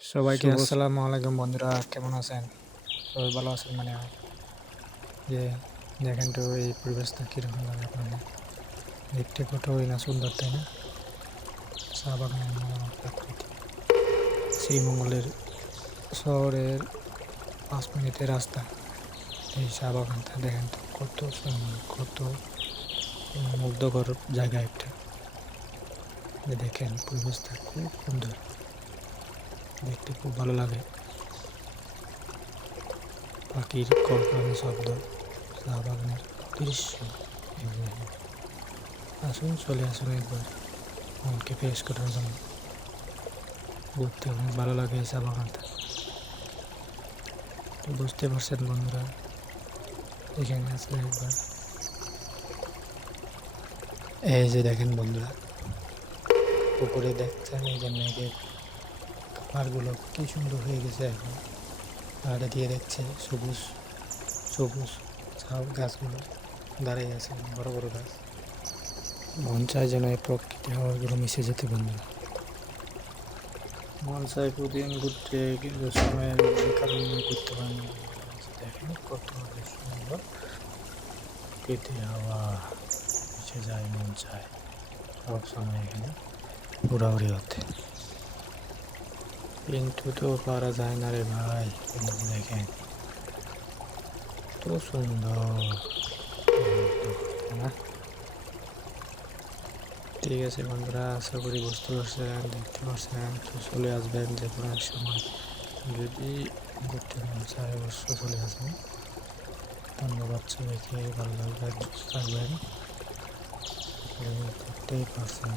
সবাইকে শুভ আসসালামু আলাইকুম বন্ধুরা, কেমন আছেন? সবাই ভালো আছেন মনে হয়। যে দেখেন তো এই পরিবেশটা কীরকম লাগে আপনাদের দেখতে, কতই না সুন্দর, তাই না? চা বাগানের মনোরম প্রাকৃতিক শ্রীমঙ্গলের শহরের 5 মিনিটের রাস্তা। এই চা বাগানটা দেখেন তো কত সুন্দর, কত মুগ্ধকর জায়গা একটা। দেখেন পরিবেশটা খুব সুন্দর, দেখতে খুব ভালো লাগে। পাখির কলকানি শব্দ, চা বাগানের দৃশ্য, এই যে আসুন, চলে আসুন একবার মনকে ফ্রেশ করার জন্য। ঘুরতে অনেক ভালো লাগে এই চা বাগানটা। তো বুঝতে পারছেন বন্ধুরা, এখানে আসলে একবার এই যে দেখেন বন্ধুরা, উপরে দেখছেন এই যে মেঘের কালারগুলো কি সুন্দর হয়ে গেছে এখন। আর এদিকে দেখছে সবুজ সবুজ ঝাউ গাছগুলো দাঁড়িয়ে আছে, বড় বড় গাছ। মন চায় যেন এই প্রকৃতি হাওয়াগুলো মিশে যেতে বন্ধুরা। মন চায় প্রতিদিন ঘুরতে, কিন্তু সময়ের কারণে ঘুরতে পারি না বন্ধুরা। এই যে দেখেন কত যে সুন্দর প্রকৃতি হাওয়া, মিশে যায়, মন চায় সব সময় এখানে ঘোরাঘুরি হতে, কিন্তু তো পারা যায় না রে ভাই। এই যে দেখেন কত সুন্দর, মুগ্ধকর, তাই না? ঠিক আছে বন্ধুরা, আশা করি বুঝতে পারছেন, দেখতে পারছেন। তো চলে আসবেন যে কোনো এক সময়, যদি ঘুরতে মন চায় অবশ্যই চলে আসবেন। ধন্যবাদ সবাইকে, ভালো থাকবেন, সুস্থ থাকবেন। দেখতেই পারছেন।